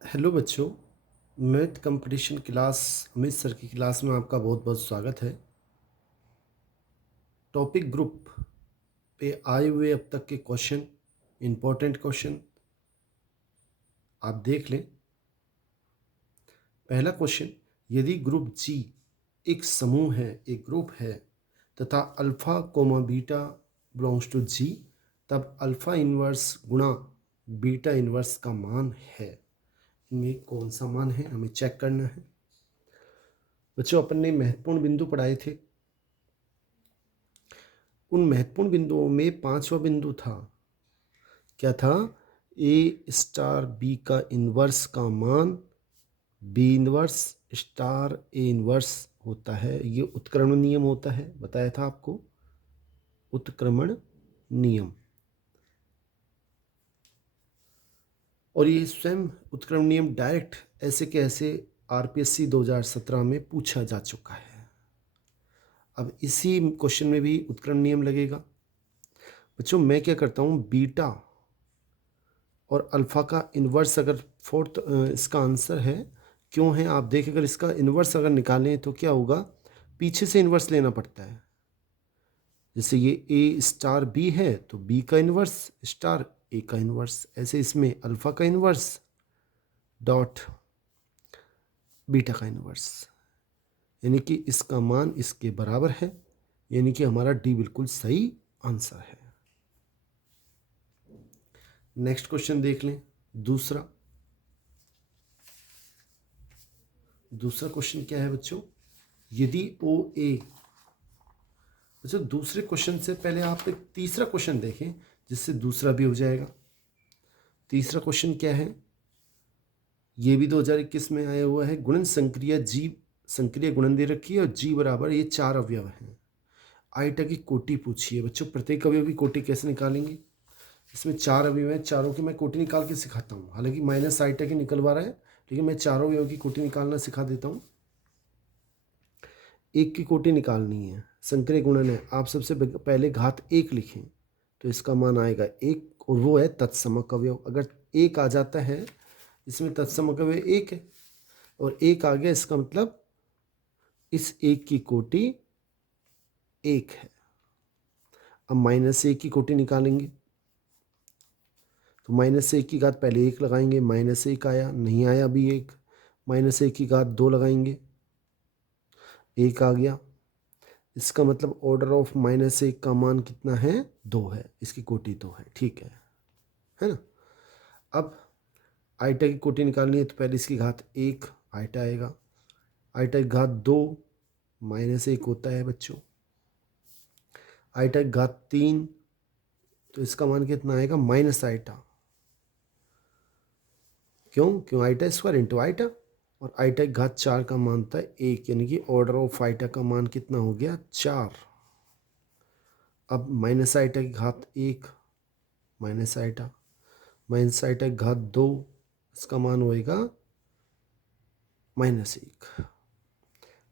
Hello बच्चों। Math competition class Amit sir की class में आपका बहुत बहुत स्वागत है। टॉपिक ग्रुप पे आए हुए अब तक के क्वेश्चन, इम्पोर्टेंट क्वेश्चन आप देख लें। पहला क्वेश्चन, यदि ग्रुप जी एक समूह है, एक ग्रुप है तथा alpha comma beta belongs to G, तब अल्फा इन्वर्स गुणा बीटा इन्वर्स का मान है। इनमें कौन सा मान है हमें चेक करना है। बच्चों, अपन ने महत्वपूर्ण बिंदु पढ़ाए थे। उन महत्वपूर्ण बिंदुओं में पांचवा बिंदु था, क्या था? ए स्टार बी का इन्वर्स का मान B inverse star A inverse होता है। ये उत्क्रमण नियम होता है, बताया था आपको, उत्क्रमण नियम। और ये स्वयं उत्क्रमण नियम डायरेक्ट ऐसे के ऐसे आरपीएससी 2017 में पूछा जा चुका है। अब इसी क्वेश्चन में भी उत्क्रमण नियम लगेगा। बच्चों, मैं क्या करता हूँ, बीटा और अल्फ़ा का इन्वर्स, अगर फोर्थ इसका आंसर है, क्यों है आप देखें, अगर इसका इन्वर्स अगर निकालें तो क्या होगा, पीछे से इन्वर्स लेना पड़ता है। जैसे ये ए स्टार बी है तो बी का इन्वर्स स्टार ए का इन्वर्स, ऐसे इसमें अल्फ़ा का इन्वर्स डॉट बीटा का इन्वर्स, यानी कि इसका मान इसके बराबर है, यानी कि हमारा डी बिल्कुल सही आंसर है। नेक्स्ट क्वेश्चन देख लें। दूसरा क्वेश्चन क्या है बच्चों, यदि ओ ए, अच्छा दूसरे क्वेश्चन से पहले आप एक तीसरा क्वेश्चन देखें जिससे दूसरा भी हो जाएगा। तीसरा क्वेश्चन क्या है, ये भी 2021 में आया हुआ है। गुणन संक्रिया जी, संक्रिया गुणन दे रखी है और जी बराबर ये 4 अवयव हैं। आइटा की कोटि पूछी है। बच्चों, प्रत्येक अवयव की कोटि कैसे निकालेंगे? इसमें 4 अवयव हैं, चारों की मैं कोटि निकाल के सिखाता हूँ। हालांकि माइनस आइटा की निकलवा रहा है, लेकिन मैं चारों अवयव की कोटि निकालना सिखा देता हूँ। एक की कोटि निकालनी है, संक्रिय गुणन है। आप सबसे पहले घात एक लिखें तो इसका मान आएगा एक, और वो है तत्समक अवयव। अगर एक आ जाता है इसमें, तत्समक अवयव एक है और एक आ गया, इसका मतलब इस एक की कोटि एक है। अब माइनस एक की कोटि निकालेंगे तो माइनस से एक की घात पहले एक लगाएंगे, माइनस एक आया, नहीं आया अभी एक, माइनस एक की घात दो लगाएंगे, एक आ गया। इसका मतलब ऑर्डर ऑफ माइनस एक का मान कितना है? दो है, इसकी कोटि दो है, ठीक है ना। अब आइटा की कोटि निकालनी है तो पहले इसकी घात एक आइटा आएगा, आइटा की घात दो माइनस एक होता है बच्चों, आइटा की घात तीन तो इसका मान कितना आएगा? Minus iota. क्यों आइटा स्क्वायर इंटू आइटा, और आइटा की घात चार का मान था एक, यानी कि ऑर्डर ऑफ आइटा का मान कितना हो गया? चार। अब माइनस आइटा की घात एक माइनस आइटा, माइनस आइटा की घात दो, इसका मान होएगा माइनस एक,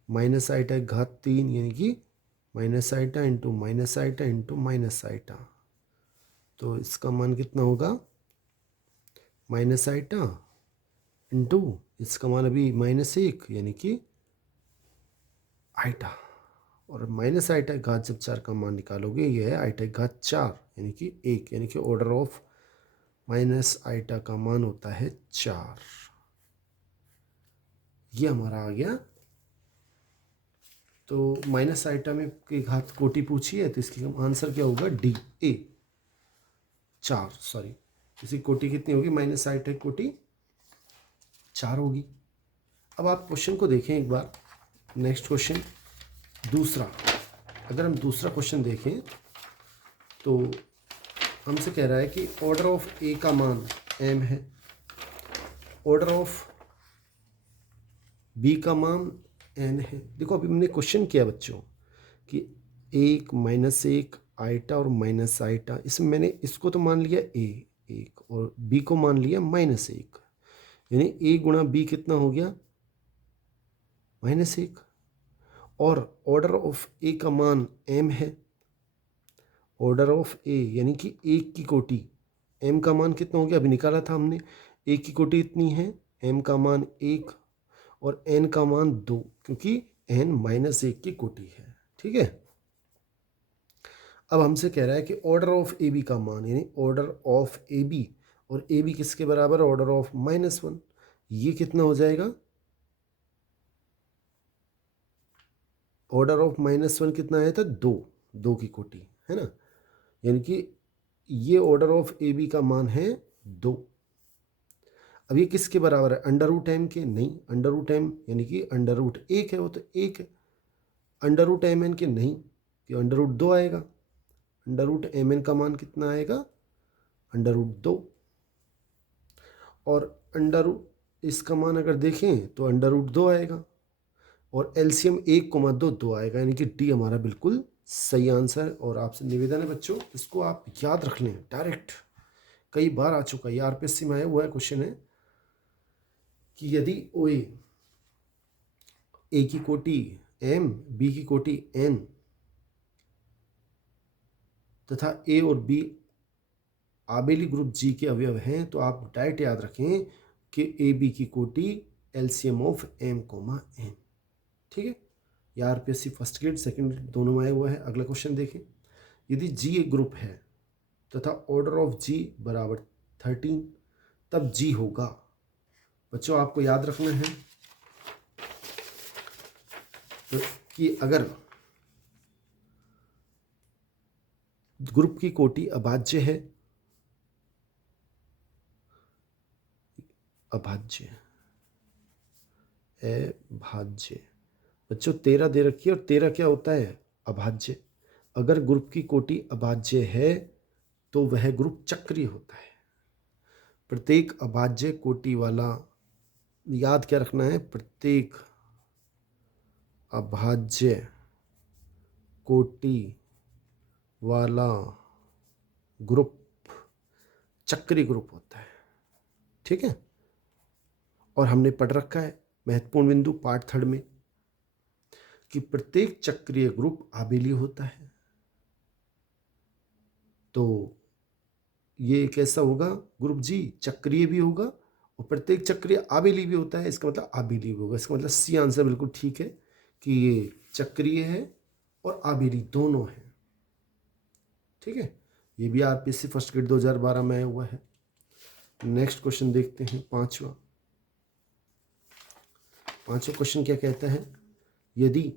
माइनस आइटा की घात तीन, यानी कि minus iota into minus iota into minus iota, तो इसका मान कितना होगा? माइनस आइटा इंटू इसका मान अभी माइनस एक, यानी कि आइटा, और माइनस आइटा की घात जब चार का मान निकालोगे, ये है आइटा की घात चार, यानी कि एक, यानी कि ऑर्डर ऑफ माइनस आइटा का मान होता है चार। ये हमारा आ गया। तो माइनस आइटा में की घात कोटि पूछी है तो इसकी आंसर क्या होगा? डी ए, चार। सॉरी, इसकी कोटि कितनी होगी? माइनस आइटा की कोटि चार होगी। अब आप क्वेश्चन को देखें एक बार। नेक्स्ट क्वेश्चन दूसरा, अगर हम दूसरा क्वेश्चन देखें तो हमसे कह रहा है कि ऑर्डर ऑफ ए का मान एम है, ऑर्डर ऑफ बी का मान एन है। देखो अभी हमने क्वेश्चन किया बच्चों कि एक माइनस एक आइटा और माइनस आइटा, इसमें मैंने इसको तो मान लिया ए एक और बी को मान लिया माइनस एक, यानी ए गुणा बी कितना हो गया? माइनस एक। और ऑर्डर ऑफ ए का मान एम है, ऑर्डर ऑफ ए यानी कि एक की कोटि, एम का मान कितना हो गया? अभी निकाला था हमने, एक की कोटि इतनी है m का मान 1 और n का मान 2, क्योंकि n -1 की कोटि है। ठीक है, अब हमसे कह रहा है कि ऑर्डर ऑफ ए बी का मान, यानी ऑर्डर ऑफ ए बी, और ए बी किसके बराबर, ऑर्डर ऑफ -1, ये कितना हो जाएगा, ऑर्डर ऑफ -1 कितना आया था, 2 की कोटि है ना, यानी कि ये ऑर्डर ऑफ ए बी का मान है 2। अब ये किसके बराबर है, अंडर रूट एम के, नहीं, अंडर रूट एम यानी कि अंडर रूट 1 है, वो तो 1 है। अंडर रूट एम एन के नहीं, कि अंडर रूट 2 आएगा, अंडर रूट एम एन का मान कितना आएगा, अंडर रूट 2, और अंडर रूट इसका मान अगर देखें तो अंडर रूट 2 आएगा, और एलसीएम 1,2 आएगा, यानी कि डी हमारा बिल्कुल सही आंसर है। और आपसे निवेदन है बच्चों, इसको आप याद रख लें, डायरेक्ट कई बार आ चुका है, ये आरपीएससी में आया हुआ है क्वेश्चन है कि यदि ओ ए की कोटि m, बी की कोटि n तथा ए और बी आबेली ग्रुप जी के अवयव हैं, तो आप डायरेक्ट याद रखें कि ए बी की कोटि एलसीएम ऑफ m, n। ठीक है, ये RPSC first grade second grade दोनों में आया हुआ है। अगला क्वेश्चन देखें, यदि जी एक ग्रुप है तथा ऑर्डर ऑफ जी बराबर 13, तब जी होगा। बच्चों आपको याद रखना है तो कि अगर ग्रुप की कोटि अभाज्य है, अभाज्य बच्चों 13 दे रखी है, और 13 क्या होता है, अभाज्य। अगर ग्रुप की कोटि अभाज्य है तो वह ग्रुप चक्रीय होता है। प्रत्येक अभाज्य कोटि वाला, याद क्या रखना है, प्रत्येक अभाज्य कोटि वाला ग्रुप चक्रीय ग्रुप होता है। ठीक है, और हमने पढ़ रखा है महत्वपूर्ण बिंदु पार्ट 3 में कि प्रत्येक चक्रीय ग्रुप आबेली होता है। तो ये कैसा होगा, ग्रुप जी चक्रीय भी होगा और प्रत्येक चक्रीय आबेली भी होता है, इसका मतलब आबेली भी होगा। इसका मतलब सी आंसर बिल्कुल ठीक है कि ये चक्रीय है और आबेली दोनों है। ठीक है, ये भी आरपीएससी फर्स्ट ग्रेड 2012 में आया हुआ है। नेक्स्ट क्वेश्चन देखते हैं, पांचवा क्वेश्चन क्या कहता है, यदि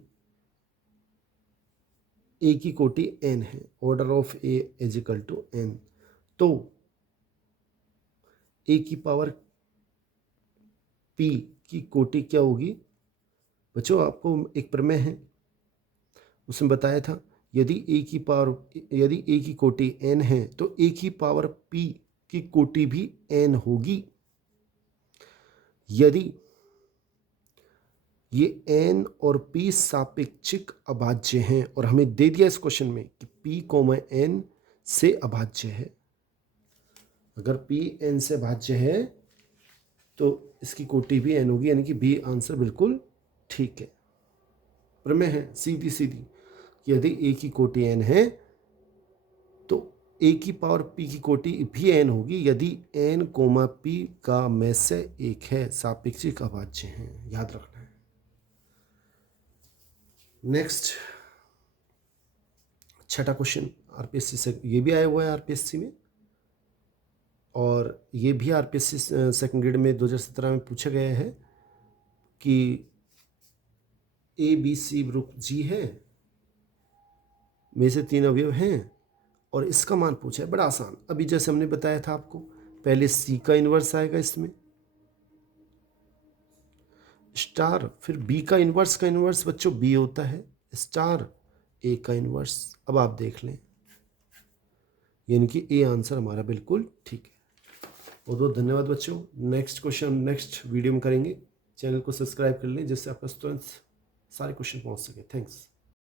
ए की कोटि n है, order of A is equal to n, तो ए की पावर p की कोटि क्या होगी। बच्चों आपको एक प्रमेय है, उसमें बताया था यदि ए की कोटि n है तो ए की पावर p की कोटि भी n होगी। यदि ये n और p सापेक्षिक अभाज्य हैं, और हमें दे दिया इस क्वेश्चन में कि p, n से अभाज्य है। अगर p n से अभाज्य है तो इसकी कोटि भी n होगी, यानी कि बी आंसर बिल्कुल ठीक है। प्रमेय है सीधी कि यदि a की कोटि n है तो a की पावर p की कोटि भी n होगी यदि n, p का में से एक है, सापेक्षिक अभाज्य हैं, याद रखना है। नेक्स्ट छठा क्वेश्चन आरपीएससी से, ये भी आया हुआ है आरपीएससी में, और ये भी आरपीएससी सेकंड ग्रेड में 2017 में पूछा गया है कि ए बी सी ग्रुप जी है में से 3 अवयव हैं और इसका मान पूछा है। बड़ा आसान, अभी जैसे हमने बताया था आपको, पहले सी का इन्वर्स आएगा इसमें स्टार, फिर बी का इन्वर्स बच्चों बी होता है स्टार, ए का इन्वर्स। अब आप देख लें, यानी कि ए आंसर हमारा बिल्कुल ठीक है। बहुत बहुत धन्यवाद बच्चों। नेक्स्ट क्वेश्चन नेक्स्ट वीडियो में करेंगे। चैनल को सब्सक्राइब कर लें जिससे आपका तुरंत सारे क्वेश्चन पहुंच सके। थैंक्स।